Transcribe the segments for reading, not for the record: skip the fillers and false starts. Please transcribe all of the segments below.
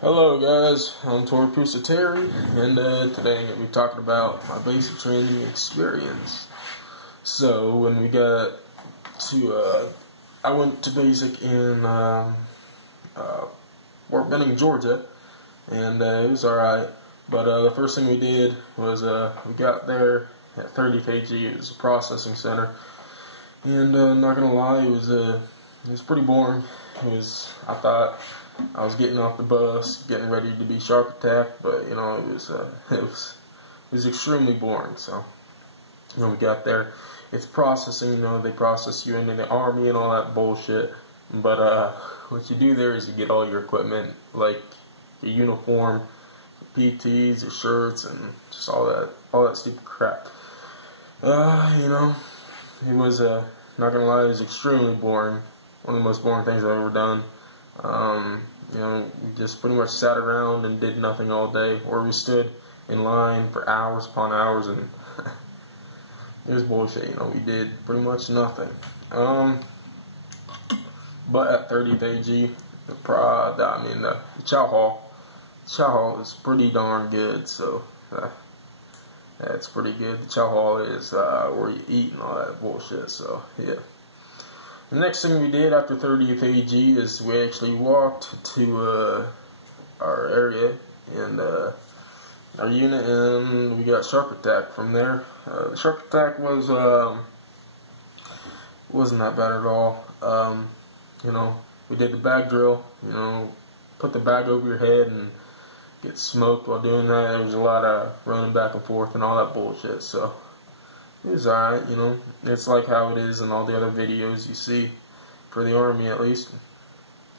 Hello guys, I'm Tori Terry, and today I'm going to be talking about my basic training experience. So when we got to, I went to basic in Fort Benning, Georgia, and it was alright. But the first thing we did was we got there at 30th AG. It was a processing center, and not gonna lie, it was pretty boring. I thought I was getting off the bus, getting ready to be shark attacked, but it was extremely boring. So when we got there, it's processing. They process you into the army and all that bullshit. But what you do there is you get all your equipment, like your uniform, your PTs, your shirts, and just all that stupid crap. It was not gonna lie, it was extremely boring. One of the most boring things I've ever done. We just pretty much sat around and did nothing all day, or we stood in line for hours upon hours, and it was bullshit. We did pretty much nothing. But at 30th AG, the chow hall is pretty darn good. So that's pretty good. The chow hall is where you eat and all that bullshit. So yeah. The next thing we did after 30th AG is we actually walked to our area and our unit, and we got shark attack from there. The shark attack wasn't that bad at all. We did the bag drill. Put the bag over your head and get smoked while doing that. There was a lot of running back and forth and all that bullshit. So it was alright, It's like how it is in all the other videos you see, for the Army at least.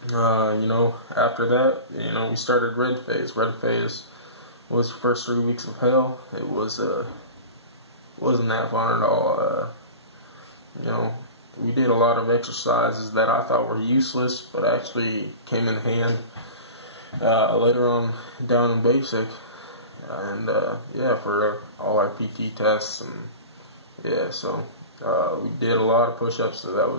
After that, we started Red Phase. Red Phase was the first 3 weeks of hell. It wasn't that fun at all. We did a lot of exercises that I thought were useless, but actually came in hand later on down in basic. And for all our PT tests and so we did a lot of push-ups, so that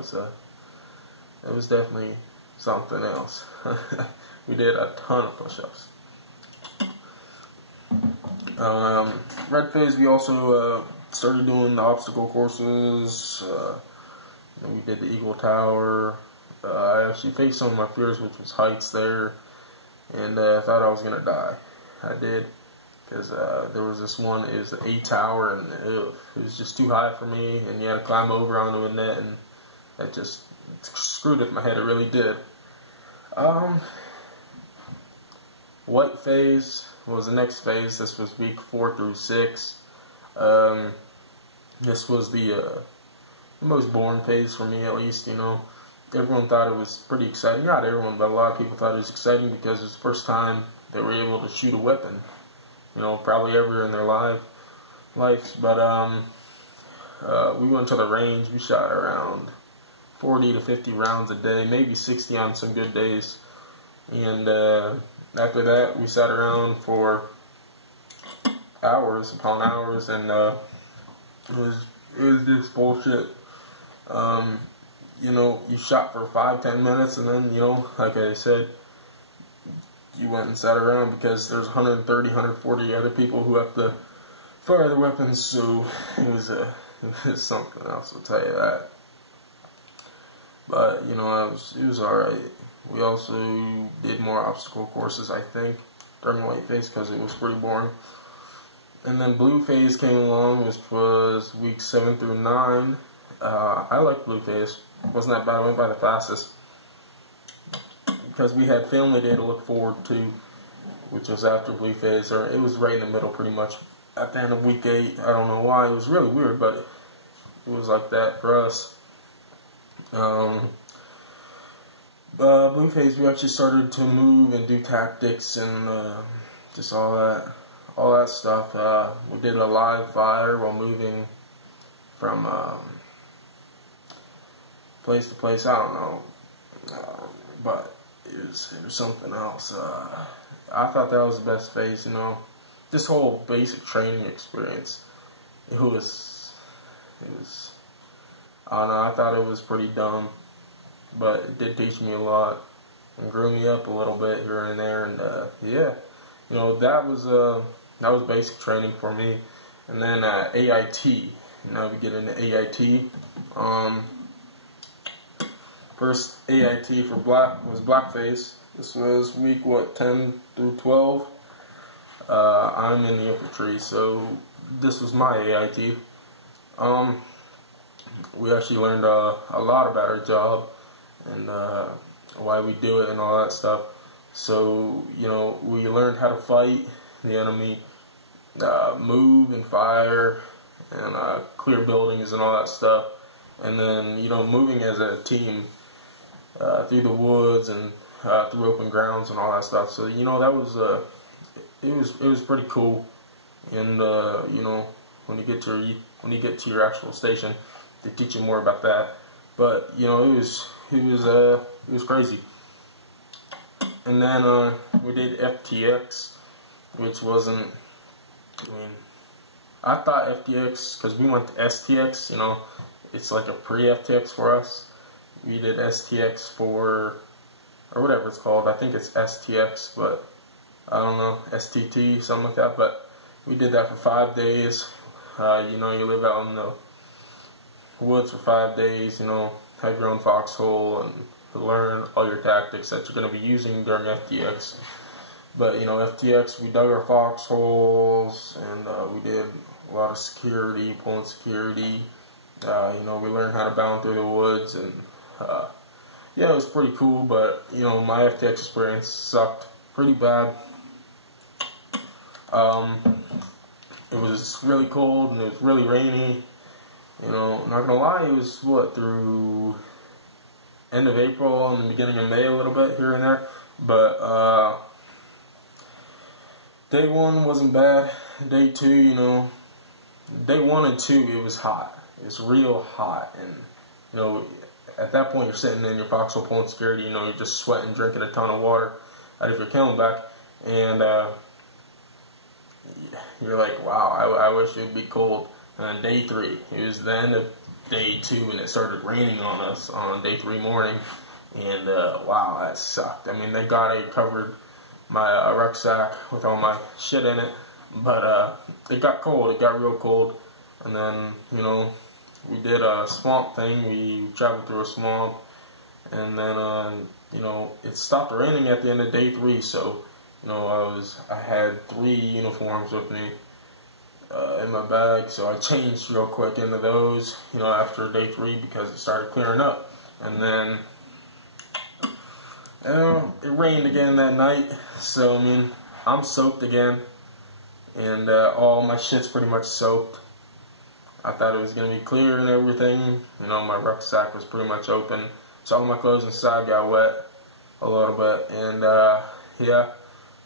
was definitely something else. We did a ton of push-ups. Red Phase, we also started doing the obstacle courses. We did the Eagle Tower. I actually faced some of my fears, which was heights there, and I thought I was gonna die. I did. Because there was this one, it was the A Tower, and it was just too high for me, and you had to climb over onto a net, and that just screwed with my head. It really did. White Phase was the next phase. This was week 4 through 6. This was the most boring phase for me, at least. Everyone thought it was pretty exciting. Not everyone, but a lot of people thought it was exciting because it was the first time they were able to shoot a weapon. Probably ever in their lives. But we went to the range. We shot around 40 to 50 rounds a day, maybe 60 on some good days. And after that, we sat around for hours upon hours, and it was just bullshit. You shot for 5-10 minutes, and then like I said, you went and sat around because there's 130, 140 other people who have to fire the weapons, so it was something else, I'll tell you that. But, it was alright. We also did more obstacle courses, I think, during White Phase because it was pretty boring. And then Blue Phase came along, which was weeks 7 through 9. I liked Blue Phase. It wasn't that bad. I went by the fastest, because we had Family Day to look forward to, which was after Blue Phase, or it was right in the middle pretty much at the end of week 8. I don't know why. It was really weird, but it was like that for us. Blue Phase, we actually started to move and do tactics and just all that stuff. We did a live fire while moving from place to place. I don't know, but it was something else. I thought that was the best phase. This whole basic training experience. It was. I don't know. I thought it was pretty dumb, but it did teach me a lot. and grew me up a little bit here and there. And yeah, you know, that was basic training for me. And then AIT, you know, we get into AIT. First AIT for was blackface. This was week 10 through 12. I'm in the infantry, so this was my AIT. We actually learned a lot about our job and why we do it and all that stuff. So, you know, we learned how to fight the enemy, move and fire, and clear buildings and all that stuff. And then, you know, moving as a team through the woods and through open grounds and all that stuff. So, you know, that was it was pretty cool. And you know, when you get to your actual station, they teach you more about that. But you know, it was crazy. And then we did FTX, which wasn't. I mean, I thought FTX, because we went to STX. You know, it's like a pre-FTX for us. We did STX or whatever it's called. I think it's STX, but I don't know, STT, something like that. But we did that for 5 days. You know, you live out in the woods for 5 days. You know, have your own foxhole and learn all your tactics that you're going to be using during FTX. But you know, FTX, we dug our foxholes and we did a lot of security, pulling security. You know, we learned how to bound through the woods, and yeah, it was pretty cool. But you know, my FTX experience sucked pretty bad. It was really cold and it was really rainy. You know, not gonna lie, it was through end of April and the beginning of May a little bit here and there. But day 1 wasn't bad. Day 2, you know, day 1 and 2 it was hot. It was real hot, and you know, at that point you're sitting in your foxhole pulling security. You know, you're just sweating, drinking a ton of water out of your camelback, and you're like, wow, I wish it would be cold. And then day 3, it was the end of day 2, and it started raining on us on day 3 morning, and wow, that sucked. I mean, thank God I covered my rucksack with all my shit in it, but it got cold. It got real cold, and then, you know, we did a swamp thing. We traveled through a swamp, and then you know, it stopped raining at the end of day 3. So, you know, I had 3 uniforms with me in my bag. So I changed real quick into those, you know, after day 3 because it started clearing up. And then it rained again that night. So I mean, I'm soaked again, and all my shit's pretty much soaked. I thought it was going to be clear and everything. You know, my rucksack was pretty much open, so all my clothes inside got wet a little bit. And yeah,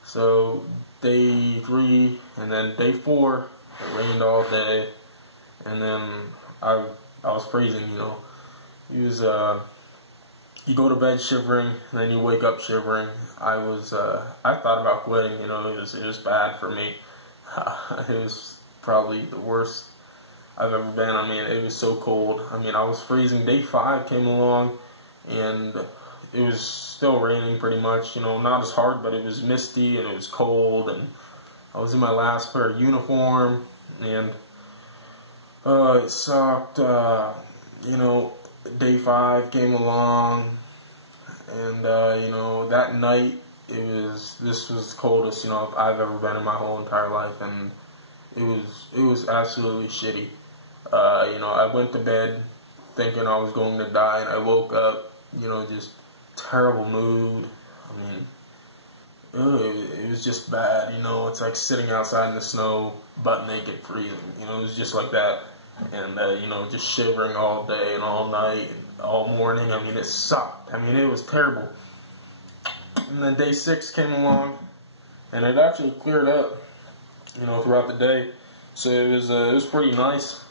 so day 3 and then day 4, it rained all day, and then I was freezing. You know, you go to bed shivering, and then you wake up shivering. I thought about quitting. You know, it was bad for me. It was probably the worst I've ever been. I mean, it was so cold. I mean, I was freezing. Day 5 came along, and it was still raining pretty much. You know, not as hard, but it was misty and it was cold, and I was in my last pair of uniform, and it sucked. You know, day 5 came along, and you know, that night this was the coldest, you know, I've ever been in my whole entire life, and it was absolutely shitty. You know, I went to bed thinking I was going to die, and I woke up, you know, just terrible mood. I mean, it was just bad. You know, it's like sitting outside in the snow, butt naked, freezing. You know, it was just like that, and you know, just shivering all day and all night and all morning. I mean, it sucked. I mean, it was terrible. And then day 6 came along, and it actually cleared up, you know, throughout the day. So it was pretty nice.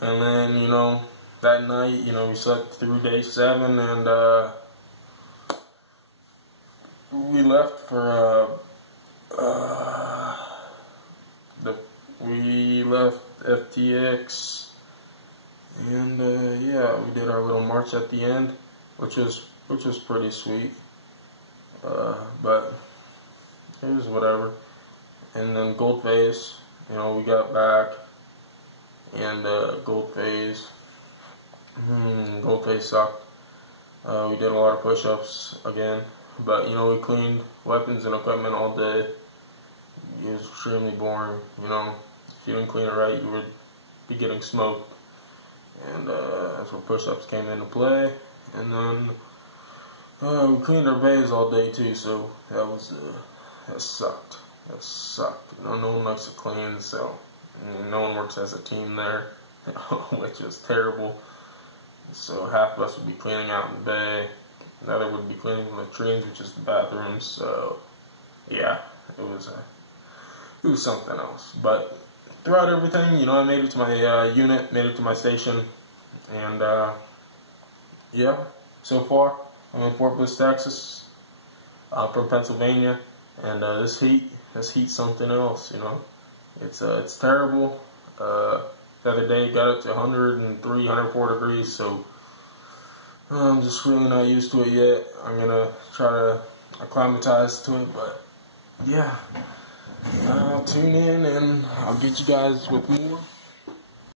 And then, you know, that night, you know, we slept through day 7, and we left for we left FTX, and yeah, we did our little march at the end, which was pretty sweet. was whatever. And then gold phase, you know, we got back, and gold phase sucked. We did a lot of push-ups again, but you know, we cleaned weapons and equipment all day. It was extremely boring. You know, if you didn't clean it right, you would be getting smoked, and that's where push-ups came into play. And then we cleaned our bays all day too, so that sucked. That sucked. You know, no one likes to clean, so no one works as a team there, which is terrible. So half of us would be cleaning out in the bay, the other would be cleaning the latrines, which is the bathrooms. So yeah, it was something else. But throughout everything, you know, I made it to my unit, made it to my station, and yeah, so far I'm in Fort Bliss, Texas, from Pennsylvania, and this heat's something else. You know, it's terrible. The other day got it to 103, 104 degrees, so I'm just really not used to it yet. I'm gonna try to acclimatize to it, but yeah, tune in and I'll get you guys with more.